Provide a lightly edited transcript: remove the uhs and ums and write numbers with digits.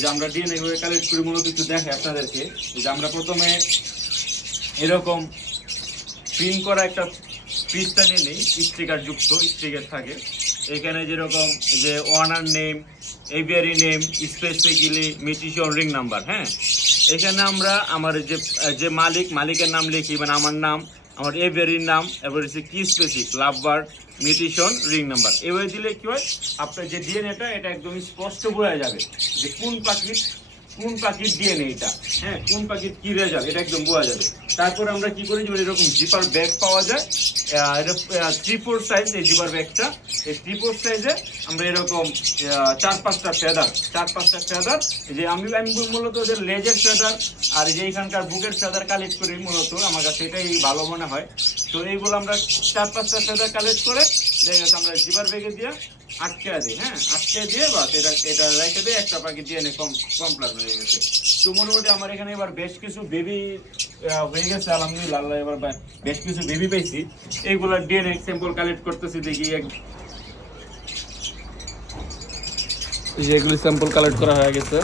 যে আমরা ডিএনএ করে কালেক্ট করি মূলত একটু দেখে আপনাদেরকে, যে আমরা প্রথমে এরকম প্রিন্ট করা একটা পিসটা নিয়ে নিই, স্টিকার যুক্ত, স্টিকার থাকে এখানে যেরকম যে owner name, aviary name, specifically mutation ring number. হ্যাঁ, এখানে আমরা আমার যে মালিকের নাম লিখি, মানে আমার নাম, আমার এভিয়ারির নাম, এবার হচ্ছে কি specific, love bird, mutation ring number. এভাবে দিলে কি হয়, আপনার যে ডিএনএটা এটা একদম স্পষ্ট বোঝা যাবে যে কোন পাখির ডিএনএ এটা। হ্যাঁ, কোন পাখির কি রেজাল্ট এটা একদম বোঝা যাবে। তারপর আমরা কি করি, যেমন এরকম জিপার ব্যাগ পাওয়া যায়, এটা 3/4 সাইজ এই জিপার ব্যাগটা। এই 3/4 সাইজে আমরা এরকম 4-5টা ফেদার, যে আমি মূলত ওদের লেজের ফেদার আর যে এখানকার বুকের ফেদার কালেক্ট করি, মূলত আমার কাছে এটাই ভালো মনে হয়। তো এইগুলো আমরা 4-5টা ফেদার কালেক্ট করে দেখা গেছে আমরা জিপার ব্যাগে দিয়ে আটকে দিই। হ্যাঁ, আটকে দিয়ে বাস এটা রেখে দিয়ে একটা পাখি ডিএনএ কমপ্লিট হয়ে গেছে। তো মোটামুটি আমার এখানে এবার বেশ কিছু বেবি হয়ে গেছে আলহামদুলিল্লাহ, এবার বেশ কিছু বেবি পেয়েছি। এইগুলা ডিএনএ স্যাম্পল কালেক্ট করতেছি, দেখি যেগুলি স্যাম্পল কালেক্ট করা হয়ে গেছে।